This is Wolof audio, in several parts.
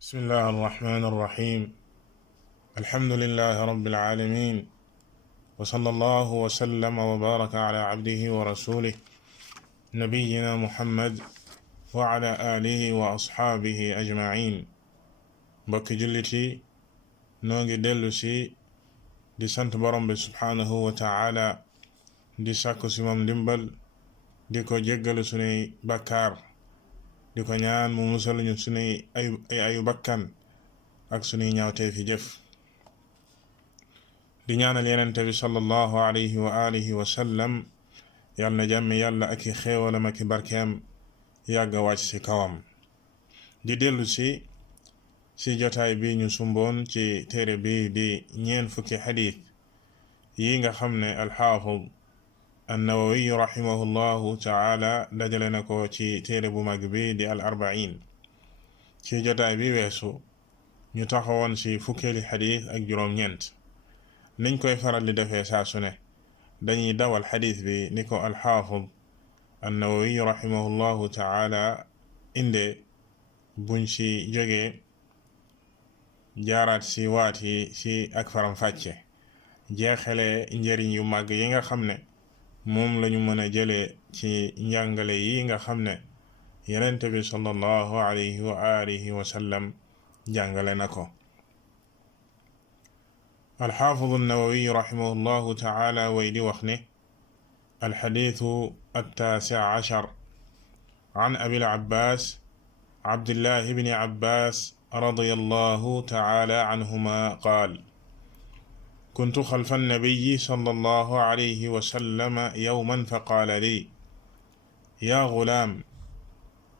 بسم الله الرحمن الرحيم. الحمد لله رب العالمين، وصلى الله وسلم وبارك على عبده ورسوله نبينا محمد وعلى آله وأصحابه أجمعين. بك جلتي نوغي دلسي دي سانت بروم سبحانه وتعالى، دي ساكو سمام ديمبل، دي كو جيغال سوني بكار، di ko ñaan mu musal ñu sunuy ayu bakkan ak sunuy ñaawtee fi jëf. di ñaanal yenente bi sallallahu alayhi wa alihi wa sallam yal na jàmmi yàlla ak i xéewalam ak i barkeem yàgga wàcc ci kawam. di dellu si jotaay bi ñu sumboon ci téere bi di ñeen fukki xadiis yi nga xam ne alxaafid النووي رحمه الله تعالى دجلنا كو تي تيري بو ماغ بي دي الأربعين. تي جوتاي بي ويسو ñu taxawoon ci fukkeeli xadis ak juróom ñeent. niñ koy faral di defee saa su ne dañuy dawal xadis bi ni ko alxaafid annawawi rahimahullahu taala inde, buñ ci jógee jaaraat ci waat yi ci ak faram fàcce jeexale njëriñ yu màgg yi nga xam ne moom lañu mën a jëlee ci njàngale yi nga xam ne yonent bi sallallahu alayhi wa alihi wa sallam jàngale na ko. alxaafidu annawawi rahimahullahu taala way di wax ne alxadiisu التاسع عشر عن أبي العباس عبد الله بن عباس رضي الله تعالى عنهما قال: كنت خلف النبي صلى الله عليه وسلم يوما فقال لي: يا غلام،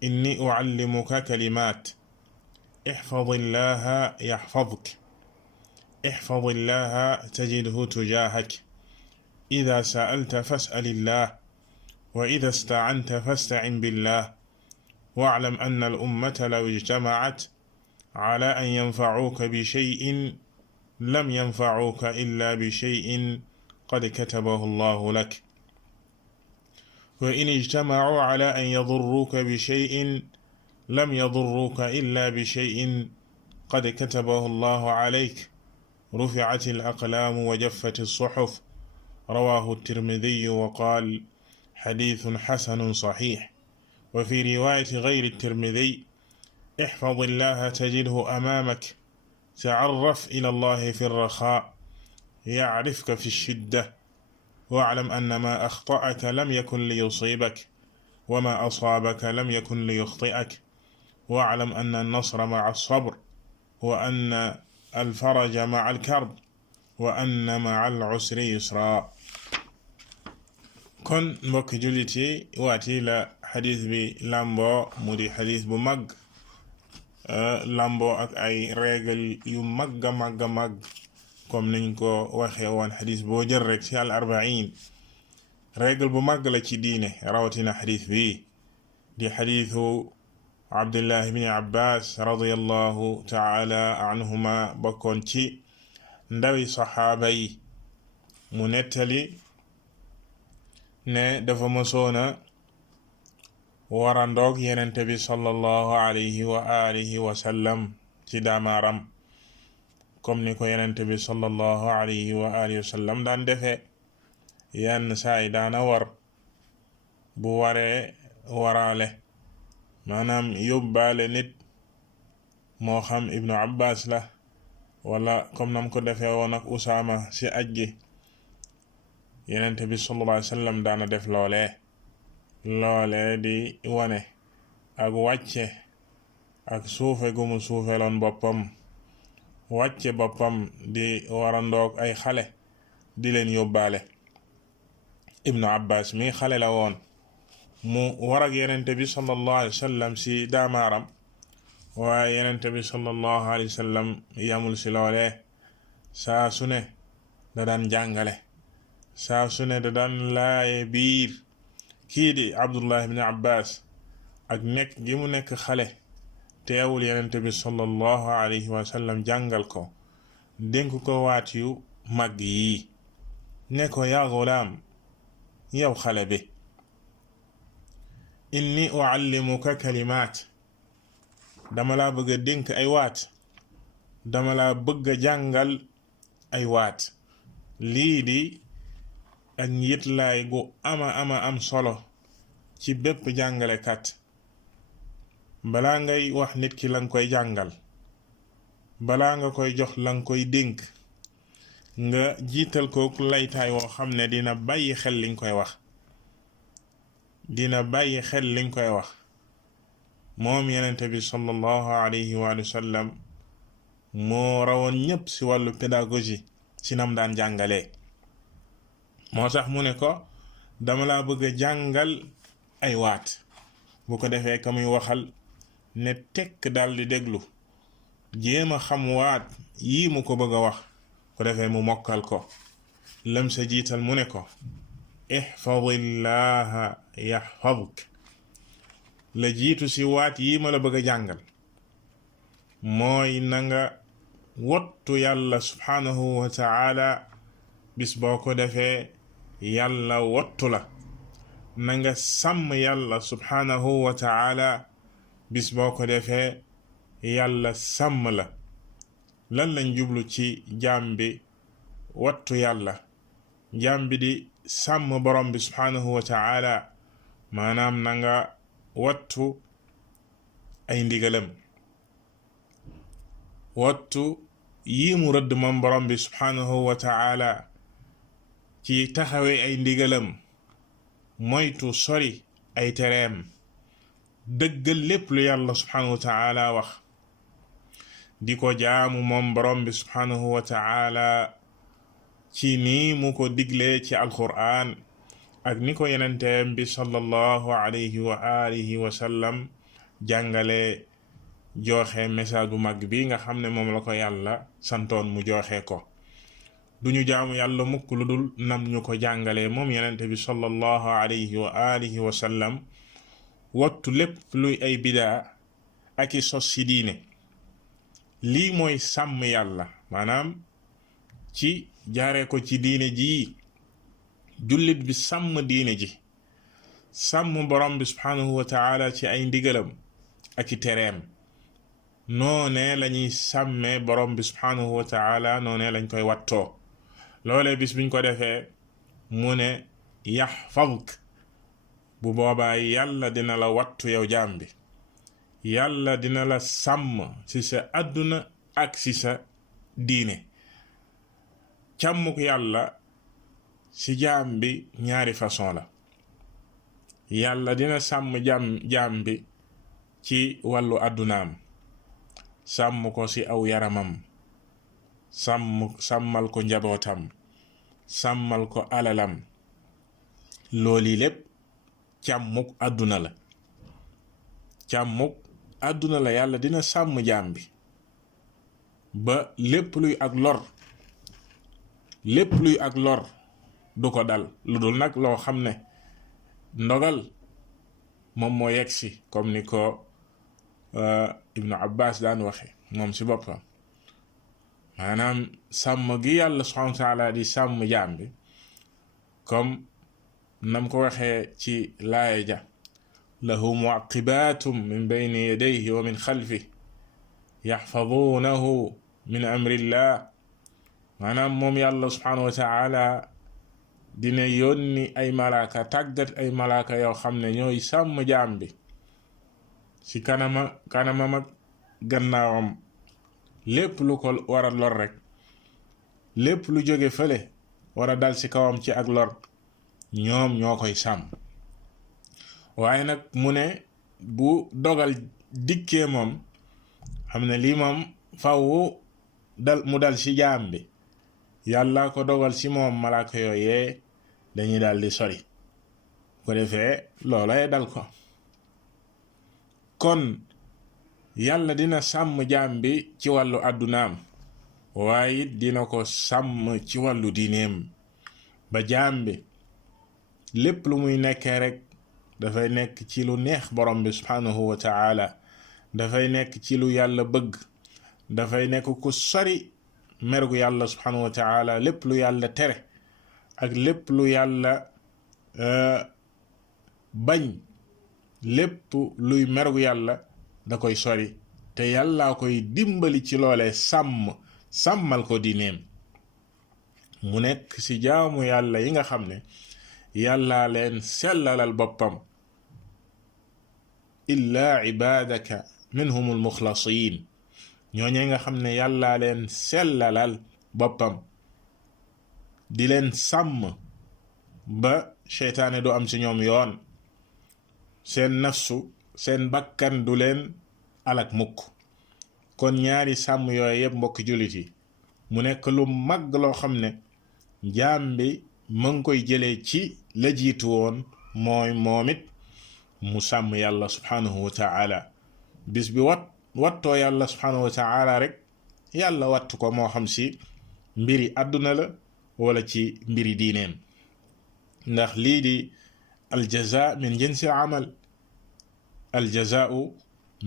إني أعلمك كلمات، احفظ الله يحفظك، احفظ الله تجده تجاهك، إذا سألت فاسأل الله، وإذا استعنت فاستعن بالله، واعلم أن الأمة لو اجتمعت على أن ينفعوك بشيء لم ينفعوك إلا بشيء قد كتبه الله لك، وإن اجتمعوا على أن يضروك بشيء لم يضروك إلا بشيء قد كتبه الله عليك، رفعت الأقلام وجفت الصحف. رواه الترمذي وقال: حديث حسن صحيح. وفي رواية غير الترمذي: احفظ الله تجده أمامك، تعرف إلى الله في الرخاء يعرفك في الشدة، واعلم أن ما أخطأك لم يكن ليصيبك، وما أصابك لم يكن ليخطئك، واعلم أن النصر مع الصبر، وأن الفرج مع الكرب، وأن مع العسر يسرا. kon mbokk jullit yi waati la xadis bi lambo mu di xadis bu mag, lambo ak ay règle yu magga magga mag, comme niñ ko waxee woon xadis boo jël rek ci al arbain règle bu mag la ci diine, rawatina xadis bi di xadisu abdullah ibni abbas radiyallahu taala anhuma, bokkoon ci ndawi saxaaba yi. mu nettali ne dafa mësoona warandoog yenente bi sallallahu alayhi wa alihi wa sallam ci daamaaram, comme ni ko yenente bi sallallahu alayhi wa alihi wa sallam daan defee. yenn saay daana war, bu waree waraale, maanaam yóbbaale nit, moo xam ibnu abbas la wala comme nam ko defee woon ak usaama ci aj gi. yenente bi sallallahu alayhi wa sallam daana def loolee di wane ak wàcce ak suufe gu mu suufeloon boppam, wàcce boppam di warandoog ay xale di leen yóbbaale. ibnu abbas mi xale la woon, mu war ak yenente bi sallallahu alayhi wa sallam ci daamaaram, waaye yenente bi sallallahu alayhi wa sallam yamul ci loolee. saa su ne da daan jàngale, saa su ne da daan laaye biir kii di abdullah ibn abbas, ak nekk gi mu nekk xale teewul yenente bi sallallahu alayhi wa sallam jàngal ko, dénk ko waat yu mag yi ne ko: yaa gulaam, yow xale bi, inni uallimuka kalimaat, dama laa bëgg a dénk ay waat, dama laa bëgg a jàngal ay waat. lii di ak yitlaay gu ama am solo ci bépp jàngalekat. balaa ngay wax nit ki la nga koy jàngal, balaa nga koy jox la nga koy dénk, nga jiital ko laytaay woo xam ne dina bàyyi xel liñ koy wax, dina bàyyi xel liñ koy wax. moom yenente bi sallallahu alayhi wa sallam moo rawoon ñépp ci wàllu pédagogie ci nam daan jàngalee. moo tax mu ne ko dama laa bëgg a jàngal ay waat. bu ko defee ka muy waxal ne tekk dal di déglu, jéem a xam waat yii mu ko bëgg a wax, ko defee mu mokkal ko. lam sa jiital mu ne ko ihfadillaha yahfaduk. la jiitu ci waat yii ma la bëgg a jàngal mooy na nga wottu yàlla subhanahu wa ta'ala. bis boo ko defee yàlla wottu la. na nga sàmm yàlla subhanahu wa ta'ala. bis boo ko defee yàlla sàmm la. lan lañ jublu ci jaam bi wattu yàlla? jaam bi di sàmm borom bi subhanahu wa ta'ala, maanaam na nga wattu ay ndigalam, wattu yi mu rëdd moom borom bi subhanahu wa ta'ala ci taxawee ay ndigalam, moytu sori ay tereem, dëggal lépp lu yàlla subhanahu wa ta'ala wax, di ko jaamu moom borom bi subhanahu wa ta'ala ci nii mu ko diglee ci alquran ak ni ko yenenteem bi sallallahu alayhi wa alihi wa sallam jàngale, joxe message bu mag bi nga xam ne moom la ko yàlla santoon mu joxe ko. duñu jaamu yàlla mukk lu dul nam ñu ko jàngalee moom yenente bi sallallahu alayhi wa alihi wa sallam, wattu lépp luy ay bidaa ak i sos ci diine. lii mooy sàmm yàlla, maanaam ci jaaree ko ci diine ji. jullit bi sàmm diine ji, sàmm borom bi subhanahu wa ta'ala ci ay ndigalam ak i tereem. noonee lañuy sàmmee borom bi subhanahu wa ta'ala, noonee lañ koy wattoo. loolee bis biñ ko defee mu ne yaxfaduk. bu boobaa yàlla dina la wattu yow jaam bi, yàlla dina la sàmm ci sa àdduna ak ci sa diine. càmmuk yàlla ci jaam bi ñaari façon la. yàlla dina sàmm jaam bi ci wàllu àddunaam, sàmm ko ci aw yaramam, sàmmal ko njabootam, sàmmal ko alalam. loolu lépp càmmuk àdduna la. càmmuk àdduna la. yàlla dina sàmm jaam bi ba lépp luy ak lor du ko dal, lu dul nag loo xam ne ndogal moom moo yegsi, comme ni ko Ibnu Abbas daan waxe moom ci boppam. maanaam sàmm gi yàlla subhanahu wa ta'ala di sàmm jaam bi, comme nam ko waxee ci laaya ja, lahu mu'aqibatum min bayni yadayhi wa min xalfihi yaxfadunahu min amrillah. maanaam moom yàlla subhanahu wa ta'ala dina yónni ay malaaka, tàggat ay malaaka yoo xam ne ñooy sàmm jaam bi ci kanamam ak gannaawam. lépp lu ko war a lor rek, lépp lu jóge fële war a dal ci kawam ci ak lor, ñoom ñoo koy sàmm. waaye nag mu ne bu dogal dikkee moom, xam ne lii moom faw mu dal ci jaam bi, yàlla ko dogal ci moom, malaaka yooyee dañuy dal di sori, ko defee loolay dal ko. kon yàlla dina sàmm jaam bi ci wàllu àddunaam, waaye dina ko sàmm ci wàllu diineem, ba jaam bi lépp lu muy nekkee rek dafay nekk ci lu neex borom bi subhanahu wa ta'ala, dafay nekk ci lu yàlla bëgg, dafay nekk ku sori mergu yàlla subhanahu wa ta'ala. lépp lu yàlla tere ak lépp lu yàlla bañ, lépp luy mergu yàlla da koy sori te yàllaa koy dimbali ci loole sàmmal ko diineem mu nekk ci jaamu yàlla yi nga xam ne yàllaa leen sellalal boppam illa ibadaka minhum almuxlasin ñooñe nga xam ne yàllaa leen sellalal boppam di leen sàmm ba seytaane du am ci ñoom yoon seen nafsu seen bakkan du leen alak mukk kon ñaari sàmm yooyu yëpp mbokk jullit yi mu nekk lu mag loo xam ne jaam bi mu ngi koy jëlee ci la jiitu woon mooy moom it mu sàmm yàlla subhanahu wa ta'ala bis bi wattoo yàlla subhanahu wa ta'ala rek yàlla wattu ko moo xam si mbiri àdduna la wala ci mbiri diineem ndax lii di aljaza min jinsil amal aljazaau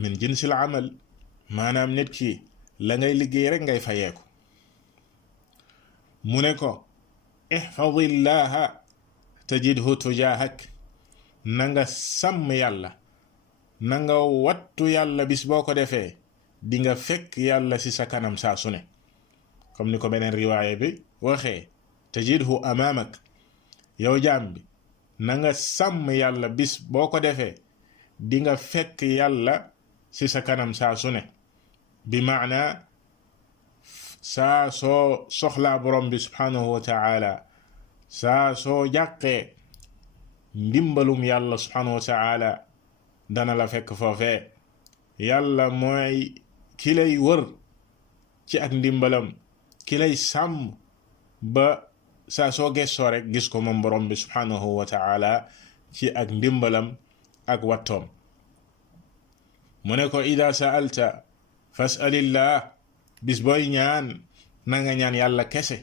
min jinsil amal maanaam nit ki la ngay liggéey rek ngay fayeeku mu ne ko ihfadillaha tajidhu tujahak na nga sàmm yàlla na nga wattu yàlla bis boo ko defee di nga fekk yàlla ci sa kanam saa su ne comme ni ko beneen riwaaya bi waxee tajidhu amaamak yow jaam bi na nga sàmm yàlla bis boo ko defee di nga fekk yàlla ci sa kanam saa su ne bi maana saa soo soxlaa borom bi subhanahu wa ta'ala saa soo jàqee ndimbalum yàlla subhanahu wa ta'ala dana la fekk foofee yàlla mooy ki lay wër ci ak ndimbalam ki lay sàmm ba saa soo gessoo rek gis ko moom borom bi subhanahu wa ta'ala ci ak ndimbalam ak wattoom mu ne ko ida sa'alta fas'alillah bis booy ñaan na nga ñaan yàlla kese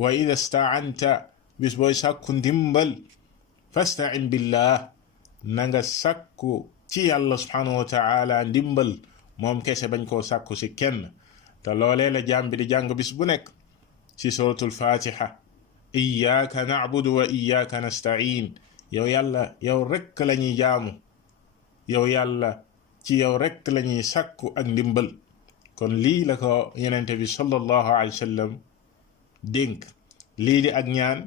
wa ida sta'anta bis booy sàkku ndimbal fasta'in billah na nga sàkku ci yàlla subhanahu wa ta'ala ndimbal moom kese bañ koo sàkku ci kenn te loolee la jaam bi di jàng bis bu nekk ci suratul fatiha iyyaka na'budu wa iyyaka nasta'in yow yàlla yow rekk lañuy jaamu yow yàlla ci yow rekk lañuy sàkku ak ndimbal kon lii la ko yenente bi sallallahu alayhi wa sallam dénk lii di ak ñaan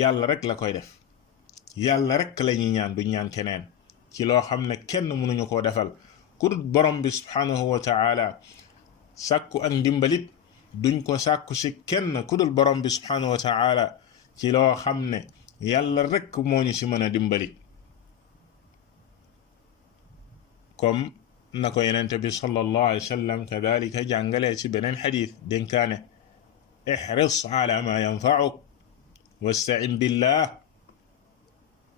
yàlla rek la koy def yàlla rek lañuy ñaan du ñaan keneen ci loo xam ne kenn mënuñu koo defal ku dul borom bi subhanahu wa ta'ala sàkku ak ndimbalit duñ ko sàkku ci kenn ku dul borom bi subhanahu wa ta'ala ci loo xam ne yàlla rek moo ñu ci mën a dimbali comme na ko yenente bi sallallahu alayhi wa sallam kadhalika jàngalee ci beneen xadis dénkaane ihris ala ma yanfa'uk wasta'in billah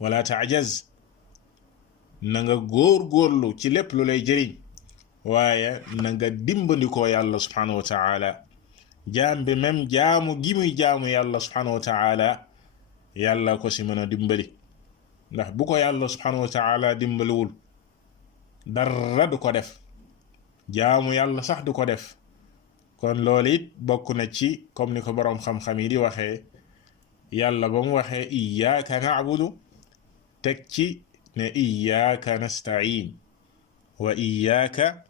wala ta'jaz na nga góor-góorlu ci lépp lu lay jëriñ waaye na nga dimbandikoo yàlla subhanahu wa ta'ala jaam bi même jaamu gi muy jaamu yàlla subhanahu wa ta'ala yàlla ko ci mën a dimbali ndax bu ko yàlla subhanahu wa ta'ala dimbaliwul dara du ko def jaamu yàlla sax du ko def kon loolu it bokk na ci comme ni ko boroom xam-xam yi di waxee yàlla ba mu waxee iyyaka na'budu teg ci ne iyyaka nasta'in wa iyyaka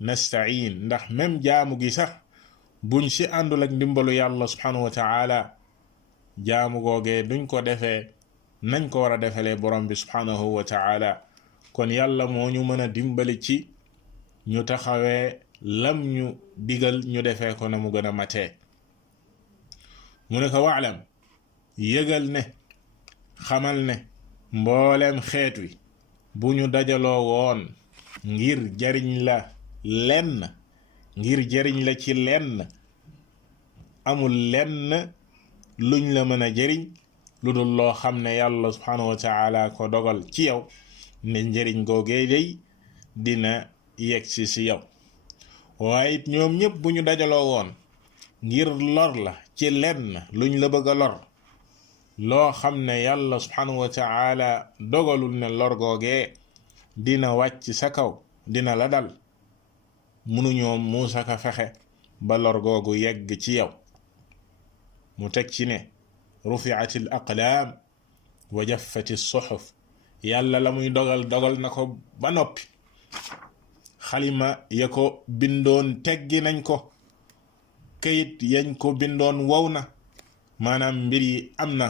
nasta'in ndax même jaamu gi sax buñ ci àndul ak ndimbalu yàlla subhanahu wa ta'ala jaamu googee duñ ko defee nañ ko war a defalee borom bi subhanahu wa ta'ala kon yàlla moo ñu mën a dimbali ci ñu taxawee lam ñu digal ñu defee ko na mu gën a matee mu ne ko waalam yëgal ne xamal ne mbooleem xeet wi bu ñu dajaloo woon ngir jariñ la lenn ngir jariñ la ci lenn amul lenn luñ la mën a jariñ lu dul loo xam ne yàlla subhanahu wa ta'ala ko dogal ci yow ne njëriñ googee day dina yegsi ci yow waaye it ñoom ñëpp bu ñu dajaloo woon ngir lor la ci lenn luñ la bëgg a lor loo xam ne yàlla subhanahu wa ta'ala dogalul ne lor googee dina wàcc sa kaw dina la dal mënuñoo muusa ka fexe ba lor googu yegg ci yow mu teg ci ne rufi'at al aqlaam wa jaffat as suhuf yàlla la muy dogal na ko ba noppi xalima ya ko bindoon teggi nañ ko, kayit yañ ko bindoon wow na, maanaam mbir yi am na,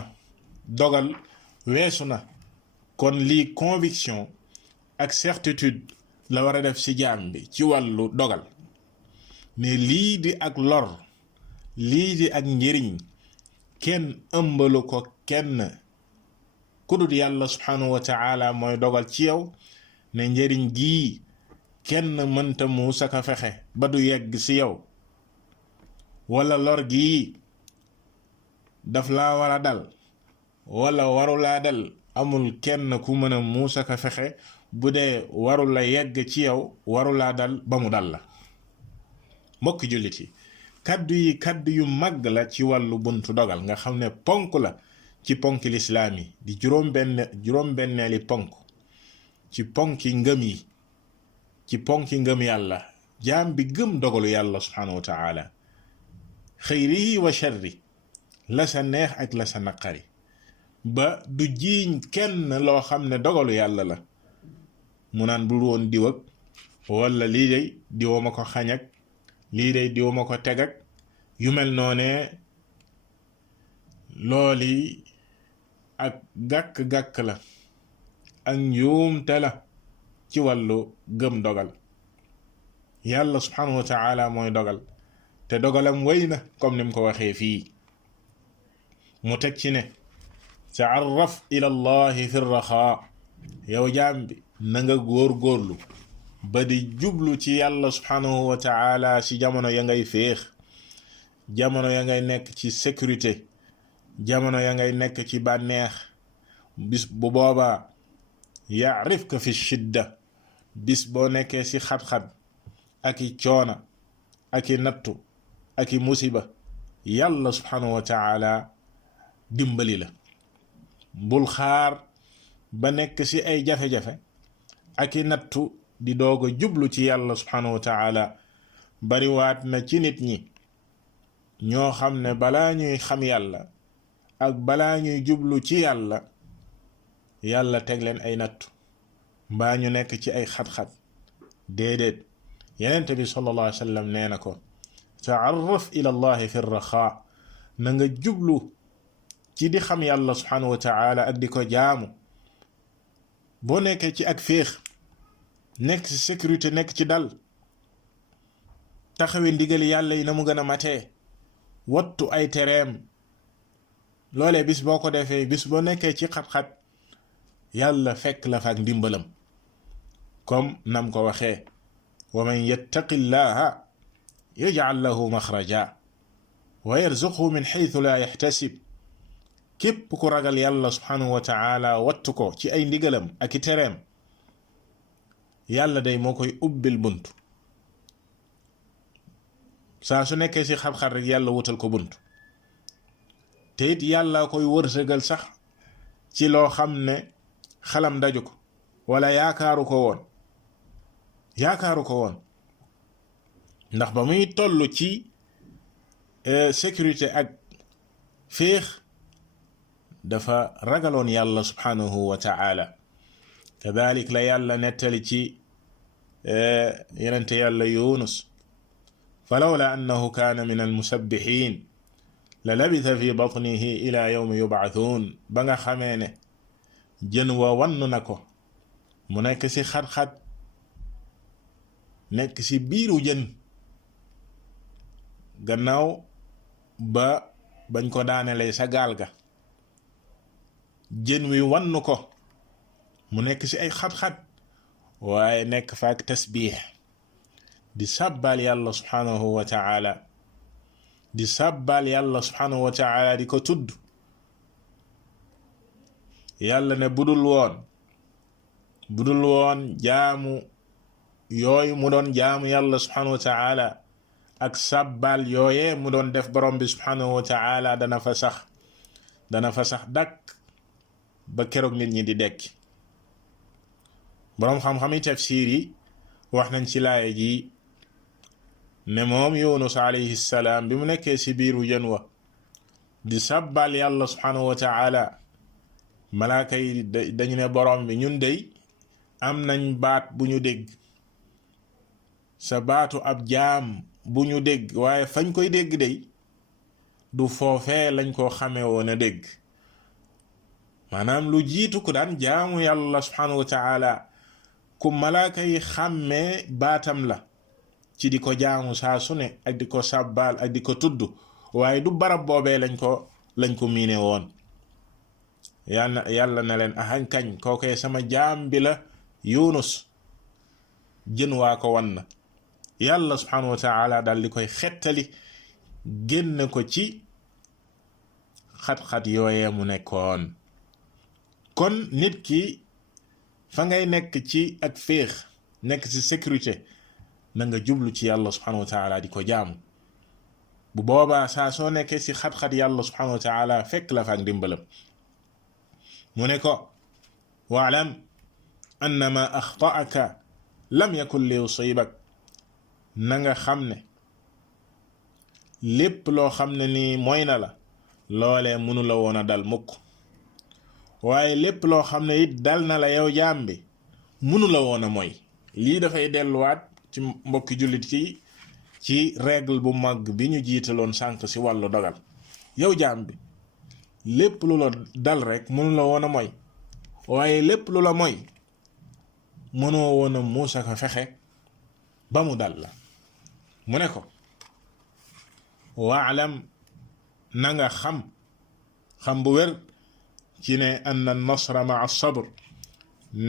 dogal weesu na. kon lii conviction ak certitude la war a def ci jaam bi ci wàllu dogal ne lii di ak lor, lii di ak njëriñ kenn ëmbalu ko kenn ku dul yàlla subhanahu wa ta'ala mooy dogal ci yow ne njëriñ gii kenn mënta muusa ka fexe ba du yegg ci yow, wala lor gii daf laa war a dal wala warulaa dal, amul kenn ku mën a muusa ka fexe bu dee warula yegg ci yow, warulaa dal ba mu dal la. mbokk jullit yi, kaddu yu màgg la ci wàllu buntu dogal, nga xam ne ponk la ci ponki lislaam yi, di juróom-benneeli ponk ci ponki ngëm yi, ci ponki ngëm yàlla. jaam bi gëm dogalu yàlla subhanahu wa ta'ala, xayrihi wa sharri, la sa neex ak la sa naqari, ba du jiiñ kenn loo xam ne dogalu yàlla la, mu naan bul woon diw ak, wala lii day diwoo ma ko xañ ak, lii day diwoo ma ko teg ak yu mel noonee. looli ak gàkk-gàkk la, ak njuumte la ci wàllu gëm dogal. yàlla subhanahu wa ta'ala mooy dogal, te dogalam wéy na comme ni mu ko waxee fii. mu teg ci ne taarraf ila allahi fi raxaa, yow jaam bi na nga góor-góorlu ba di jublu ci yàlla subhanahu wa ta'ala ci jamono ya ngay féex, jamono ya ngay nekk ci sécurité, jamono ya ngay nekk ci bànneex. bis bu boobaa yaarifka fi shidda, bis boo nekkee ci xat-xat ak i coona ak i nattu ak i musiba, yàlla subhanahu wa ta'ala dimbali la. bul xaar ba nekk ci ay jafe-jafe ak i nattu di doog a jublu ci yàlla subhanahu wa ta'ala. bariwaat na ci nit ñi ñoo xam ne balaa ñuy xam yàlla ak balaa ñuy jublu ci yàlla, yàlla teg leen ay nattu mbaa ñu nekk ci ay xat-xat. déedéet, yenente bi sallallahu alayhi wa sallam nee na ko taarraf ila allahi fi raxaa, na nga jublu ci di xam yàlla subhanahu wa ta'ala ak di ko jaamu boo nekkee ci ak féex, nekk ci sécurité, nekk ci dal, taxawi ndigali yàlla yi na mu gën a matee, wattu ay tereem. loolee bis boo ko defee, bis boo nekkee ci xat-xat, yàlla fekk la fa ak ndimbalam, comme nam ko waxee wa man yattaqi llaha yaj'al lahu maxraja wa yarzuqhu min xaytu la yaxtasib. képp ku ragal yàlla subhanahu wa ta'ala wattu ko ci ay ndigalam ak i tereem, yàlla day moo koy ubbil bunt. saa su nekkee ci xat-xat rek yàlla wutal ko bunt, te it yàlla koy wërsëgal sax ci loo xam ne xalam daju ko wala yaakaaru ko woon. ndax ba muy toll ci sécurité ak féex, dafa ragaloon yàlla subhanahu wa ta'ala. kadalik la yàlla nettali ci yenente yàlla Yunus, falawla annahu kaana min almusabbihin la labitha fi batnihi ila yawmi yub'athun. ba nga xamee ne jën wa wann na ko, mu nekk ci xat-xat, nekk ci biiru jën, gannaaw ba bañ ko daanelee sa gaal ga, jën wi wann ko, mu nekk ci ay xat-xat, waaye nekk fa ak tasbiix, di sàbbaal yàlla subhanahu wa ta'ala, di sàbbaal yàlla subhanahu wa ta'ala, di ko tudd. yàlla ne budul woon jaamu yooyu mu doon jaamu yàlla subhanahu wa ta'ala ak sàbbaal yooyee mu doon def borom bi subhanahu wa ta'ala, dana fa sax dakk ba keroog nit ñi di dekki. boroom xam-xami tafsiir yi wax nañ ci laaya ji ne moom Yunus alayhi salaam bi mu nekkee ci biiru jën wa di sàbbaal yàlla subhanahu wa ta'ala, malaaka yi dañu ne borom bi, ñun dey am nañ baat bu ñu dégg, sa baatu ab jaam bu ñu dégg waaye fañ koy dégg day du foofee lañ ko xamee woon a dégg. maanaam lu jiitu ku daan jaamu yàlla subhanahu wa taala ku malaaka yi xàmmee baatam la ci di ko jaamu saa su ne ak di ko sàbbaal ak di ko tudd, waaye du barab boobee lañ ko miine woon. yàlla na leen ahankañ kookee sama jaam bi la Yunus, jën waa ko wan na. yàlla subhanahu wa taala daal di koy xettali génn ko ci xat-xat yooyee mu nekkoon. kon nit ki fa ngay nekk ci ak féex, nekk ci sécurité, na nga jublu ci yàlla subhanahu wa taala di ko jaamu. bu boobaa saa soo nekkee ci xat-xat yàlla subhanahu wa taala fekk la fa ak ndimbalam. mu ne ko waalam anna ma axtaaka lam yakun li yusibak, na nga xam ne lépp loo xam ne nii mooy na la loolee mënu la woon a dal mukk, waaye lépp loo xam ne it dal na la yow jaam bi mënu la woon a mooy. lii dafay delluwaat ci mbokki jullit ci règle bu mag bi ñu jiitaloon sànq ci wàllu dogal. yow jaam bi lépp lu la dal rek mënu la woon a mooy, waaye lépp lu la mooy mënoo woon a muusa ko fexe ba mu dal la. mu ne ko waalam na nga xam bu wér ci ne anna nasra maa sabr,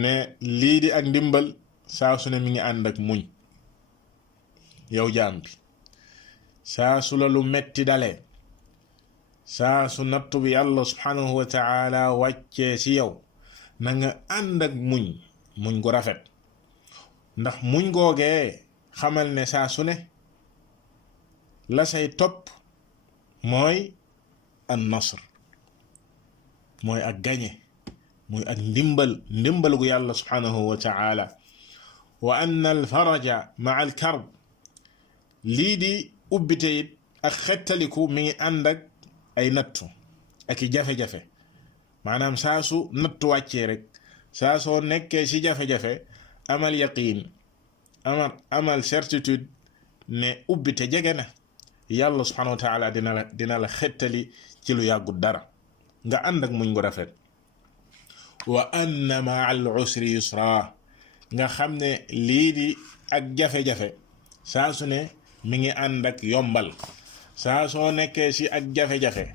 ne lii di ak ndimbal saa su ne mi ngi ànd ak muñ. yow jaam bi saa su la lu metti dalee, saa su nattu bi yàlla subhanahu wa taala wàccee ci yow, na nga ànd ak muñ gu rafet. ndax muñ googee xamal ne saa su ne la say topp mooy an nasr, mooy ak gañe, mooy ak ndimbal gu yàlla subhanahu wa taala. wa anna al faraja maa al karb, lii di ubbite it ak xettaliku mi ngi ànd ak ay nattu ak i jafe-jafe. maanaam saa su nattu wàccee rek, saa soo nekkee ci jafe-jafe, amal yaqiin, amal certitude ne ubbite jege na. yàlla subhanahu wa taala dina la xettali ci lu yàggut dara, nga ànd ak muñ gu rafet. wa anna maa al usri yusra, nga xam ne lii di ak jafe-jafe saa su ne mi ngi ànd ak yombal. saa soo nekkee ci ak jafe-jafe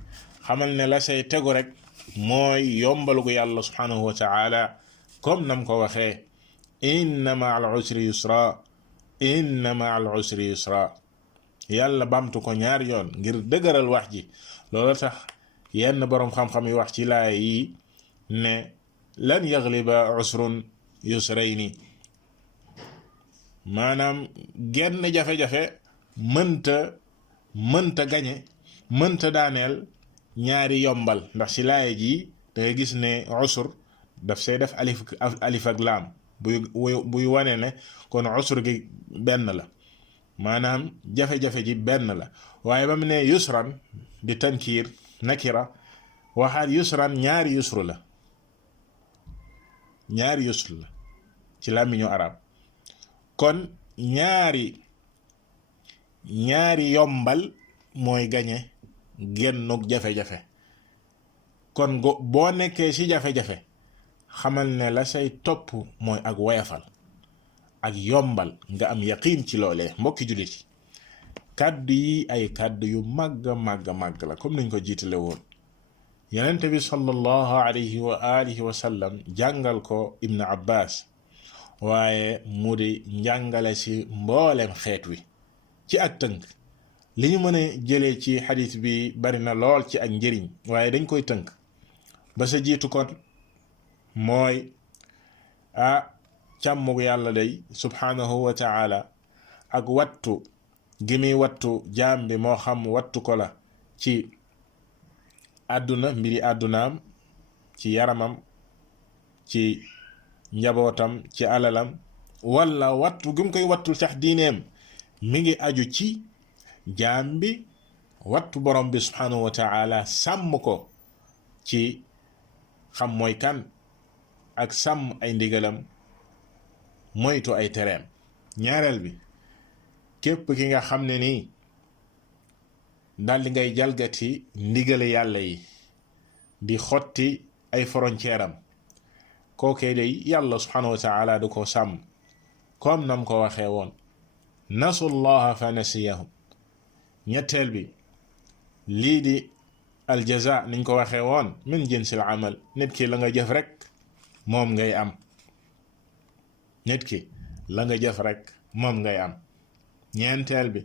xamal ne la say tegu rek mooy yombalu gu yàlla subhanahu wa taala, comme nam ko waxee inna maa al usri yusra, inna maa al usri yusra. yàlla bamtu ko ñaar yoon ngir dëgëral wax ji. loolu tax yenn boroom xam-xam yi wax ci laay yi ne lan yagliba usrun yusrayni, maanaam genn jafe-jafe mënta gañe, mënta daaneel ñaari yombal. ndax ci laay ji da ngay gis ne usr daf say def alif ak laam buy wane ne kon usr gi benn la, maanaam jafe-jafe ji benn la. waaye ba mu ne yusran di tankiir nakira, waxaat yusran ñaari yusru la ci làmmiñu arab. kon ñaari yombal mooy gañe gennug jafe-jafe. kon boo nekkee ci jafe-jafe xamal ne la say topp mooy ak woyafal ak yombal, nga am yaqiin ci loolee. mbokki jullit yi, kàddu yi ay kàddu yu màgg la comme niñ ko jiitale woon. yonent bi sallallahu alayhi wa alihi wa sallam jàngal ko Ibn Abbas, waaye mu di njàngale ci mboolem xeet wi ci ak tënk. li ñu mën a jëlee ci xadis bi bari na lool ci ak njëriñ, waaye dañ koy tënk. ba sa jiitu kon mooy càmmug yàlla day subhanahu wa taala ak wattu gi muy wattu jaam bi, moo xam wattu ko la ci àdduna, mbiri àddunaam, ci yaramam, ci njabootam, ci alalam, walla wattu gi mu koy wattul sax diineem mi ngi aju ci jaam bi wattu borom bi subhanahu wa taala, sàmm ko ci xam mooy kan ak sàmm ay ndigalam, moytu ay tereem. ñaareel bi képp ki nga xam ne nii daldi ngay jalgati ndigale yàlla yi di xotti ay frontière am kookee day yàlla subhanahu wa taala du ko sàmm comme nam ko waxee woon nasu llaha fa nasiyahum ñetteel bi lii di aljaza niñ ko waxee woon min jinsil amal nit ki la nga jëf rek moom ngay am nit ki la nga jëf rek moom ngay am ñeenteel bi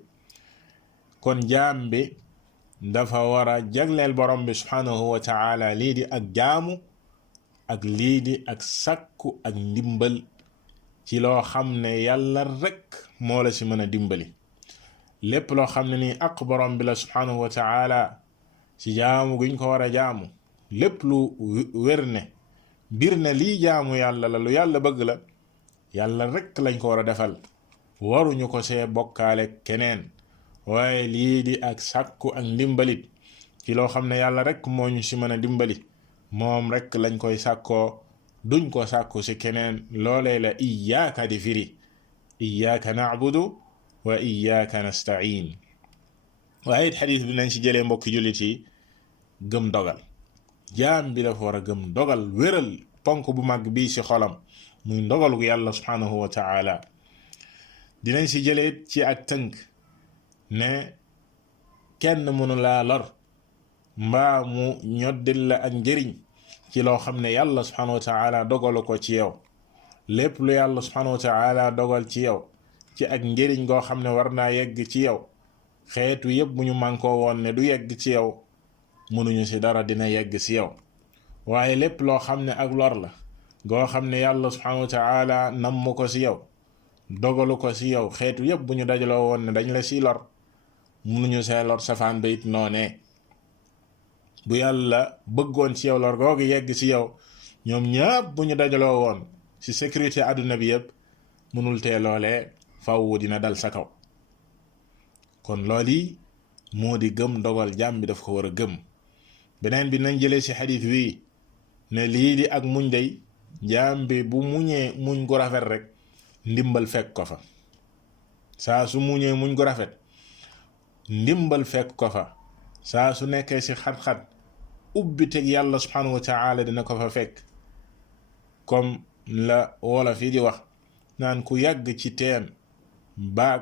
kon jaam bi dafa war a jagleel borom bi subhanahu wa taala lii di ak jaamu ak lii di ak sakku ak ndimbal ci loo xam ne yàlla rek moo la ci mën a dimbali lépp loo xam ne nii ak borom bi la subhanahu wa taala ci jaamu guñ ko war a jaamu lépp lu wér ne bir ne lii jaamu yàlla la lu yàlla bëgg la yàlla rek lañ ko war a defal waruñu ko see bokkaale keneen waaye lii di ak sàkku ak ndimbalit ci loo xam ne yàlla rek moo ñu ci mën a dimbali moom rek lañ koy sàkkoo duñ ko sàkku ci keneen loolee la iyaaka di firi iyaaka na'budu wa iyaaka nasta'in waaye it xadis bi nañ ci jëlee mbokki jullit yi gëm dogal jaam bi dafa war a gëm dogal wéral ponk bu mag bii ci xolam muy ndogal gu yàlla subhanahu wa taala dinañ ci jëlee ci ak tënk ne kenn mënu laa lor mbaa mu ñoddil la ak njëriñ ci loo xam ne yàlla subhanahu wa taala dogalu ko ci yow lépp lu yàlla subhanahu wa taala dogal ci yow ci ak njëriñ goo xam ne war naa yegg ci yow xeetu yépp bu ñu mànkoo woon ne du yegg ci yow mënuñu ci dara dina yegg ci yow waaye lépp loo xam ne ak lor la goo xam ne yàlla subhanahu wa taala namm ko ci yow dogalu ko ci yow xeetu yépp bu ñu dajaloo woon ne dañ la ci lor mënuñu see lor safaan ba it noonee bu yàlla bëggoon ci yow lor googu yegg ci yow ñoom ñëpp bu ñu dajaloo woon ci sécurité àdduna bi yépp mënul tee loolee faw dina dal sa kaw kon loolu yi moo di gëm dogal jaam bi daf ko war a gëm beneen bi nañ jëlee ci xadiis wi ne lii di ak muñ day jaam bi bu muñee muñ gu rafet rek ndimbal fekk ko fa saa su muñee muñ gu rafet ndimbal fekk ko fa saa su nekkee ci xat-xat ubbi teg yàlla subhanahu wa taala dina ko fa fekk comme la wolof yi di wax naan ku yàgg ci teen baag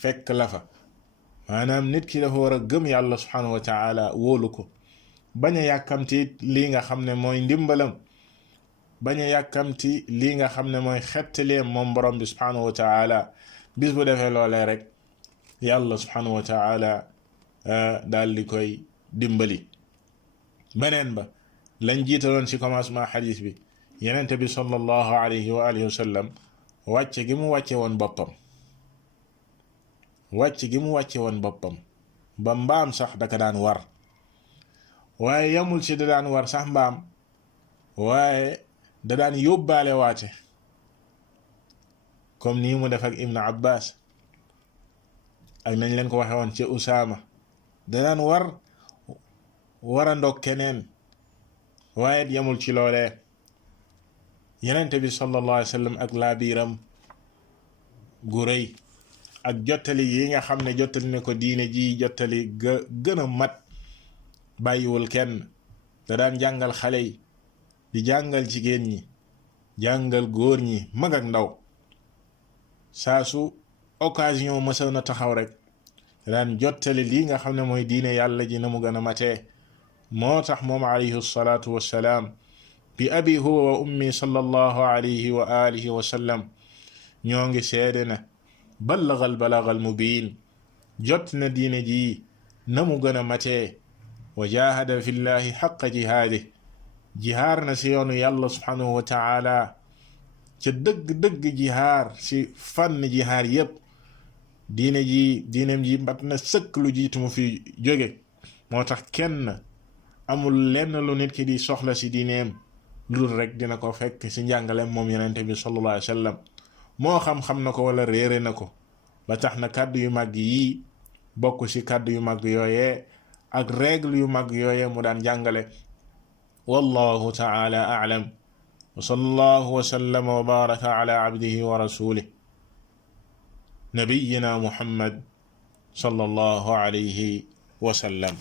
fekk la fa maanaam nit ki dafa war a gëm yàlla subhanahu wa taala wóolu ko bañ a yàkkamti lii nga xam ne mooy ndimbalam bañ a yàkkamti lii nga xam ne mooy xettaleem moom borom bi subhanahu wa taala bis bu defee loolee rek yàlla subhanahu wa taala daal di koy dimbali beneen ba lañ jiitaloon ci commencement xadis bi yenente bi sallallahu alayhi wa alihi wa sallam wàcce gi mu wàcce woon boppam wàcce gi mu wàcce woon boppam ba mbaam sax daka daan war waaye yamul ci da daan war sax mbaam waaye da daan yóbbaale waate comme nii mu def ak Ibn Abbas ak nañ leen ko waxe woon ci Usaama da daan warandoog keneen waaye yamul ci loolee yenente bi sallallahu alayhi wa sallam ak laabiiram gu rëy ak jottali yi nga xam ne jottali ne ko diine ji jottali gën a mat bàyyiwul kenn da daan jàngal xale yi di jàngal jigéen ñi jàngal góor ñi mag ak ndaw saa su occasion mësa na taxaw rek da daan jottali lii nga xam ne mooy diine yàlla ji na mu gën a matee moo tax moom alayhi salaatu wassalaam bi abi huwa wa ummi sallallahu alayhi wa alihi wa sallam ñoo ngi seede na ballaga al balaaga al mubiin jot na diine ji na mu gën a matee wa jahada fi llahi xaqa jihaadi jihaar na si yoonu yàlla subhanahu wa taala ca dëgg-dëgg jihaar si fànn jihaar yépp diineem ji mbat na sëkk lu jiitu mu fi jóge moo tax kenn amul lenn lu nit ki di soxla si diineem lu rek dina ko fekk si njàngaleem moom yenente bi sallallahu alayhi wa sallam moo xam na ko wala réere na ko ba tax na kàddu yu mag yii bokk ci kàddu yu mag yooyee ak règle yu mag yooyee mu daan jàngale wallahu ta'ala a'lam wa sallallahu wa sallama wa baraka ala abdihi wa rasulih نبينا محمد صلى الله عليه وسلم.